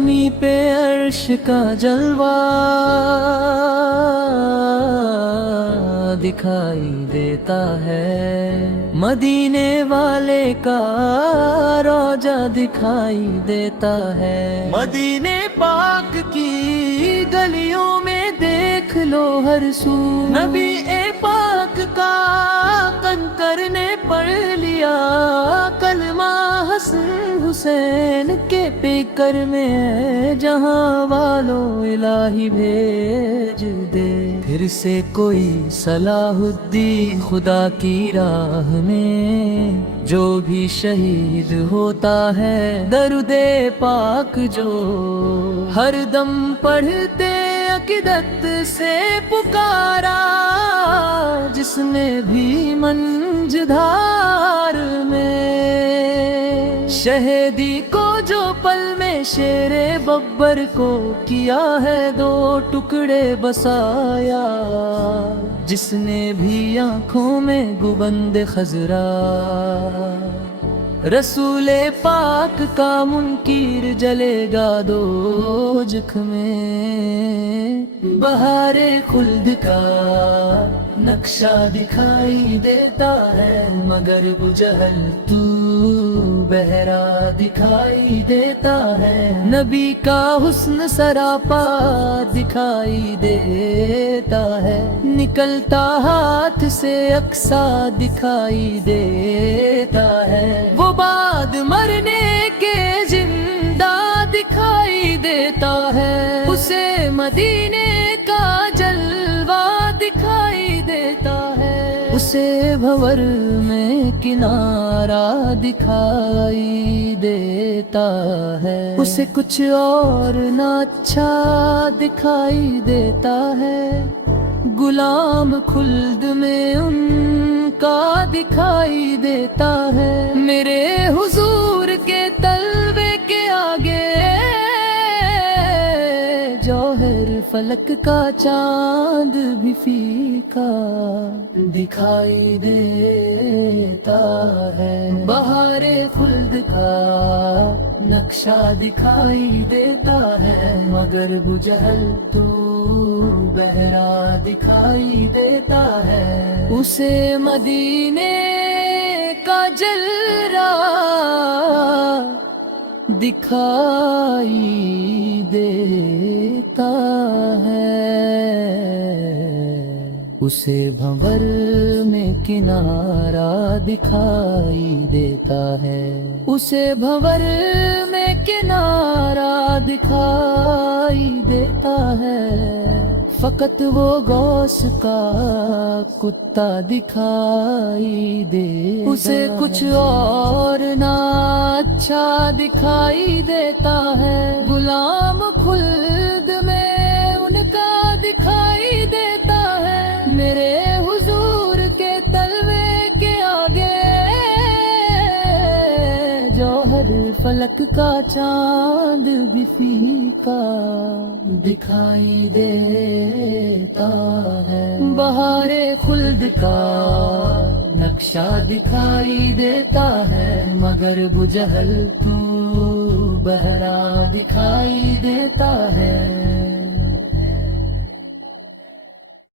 زمیں پہ عرش کا جلوہ دکھائی دیتا ہے، مدینے والے کا روضہ دکھائی دیتا ہے۔ مدینے پاک کی گلیوں میں دیکھ لو ہر سو، نبی پاک کا کنکر نے پڑھ لیا کلمہ، حسن حسین کے پیکر میں ہے جہاں والوں الہی بھیج دے۔ پھر سے کوئی صلاح الدین خدا کی راہ میں، جو بھی شہید ہوتا ہے درود پاک جو ہر دم پڑھتے عقیدت سے پکارا، جس نے بھی منجدھار میں شہیدی کو جو پل میں شیر ببر کو کیا ہے دو ٹکڑے بسایا، جس نے بھی آنکھوں میں گوبند خضرا رسول پاک کا منکر جلے گا دوزخ میں۔ بہار خلد کا نقشہ دکھائی دیتا ہے، مگر ابوجہل تو بہرا دکھائی دیتا ہے۔ نبی کا حسن سراپا دکھائی دیتا ہے، نکلتا ہاتھ سے اقصا دکھائی دیتا ہے۔ وہ بعد مرنے کے زندہ دکھائی دیتا ہے، اسے مدینے کا جلوہ دکھائی دیتا ہے، اسے بھور میں کنارہ دکھائی دیتا ہے، اسے کچھ اور نہ اچھا دکھائی دیتا ہے۔ غلام خلد میں ان کا دکھائی دیتا ہے، میرے حضور کے تلوے کے آگے جوہر فلک کا چاند بھی پھیکا دکھائی دیتا ہے۔ بہار خلد کا نقشہ دکھائی دیتا ہے، مگر ابوجہل تو بہرا دکھائی دیتا ہے، اسے مدینے کا جلوہ دکھائی دیتا ہے، اسے بھنور میں کنارہ دکھائی دیتا ہے، اسے بھنور میں کنارہ دکھائی دیتا ہے۔ فقط وہ غوث کا کتا دکھائی دے، اسے کچھ اور نہ اچھا دکھائی دیتا ہے۔ غلام خلد میں ان کا دکھائی دیتا ہے، میرے حضور کے تلوے کے آگے جوہر فلک کا چاند بھی پھیکا دکھائی دیتا ہے۔ بہار خلد کا نقشہ دکھائی دیتا ہے، مگر ابوجہل تو بہرا دکھائی دیتا ہے،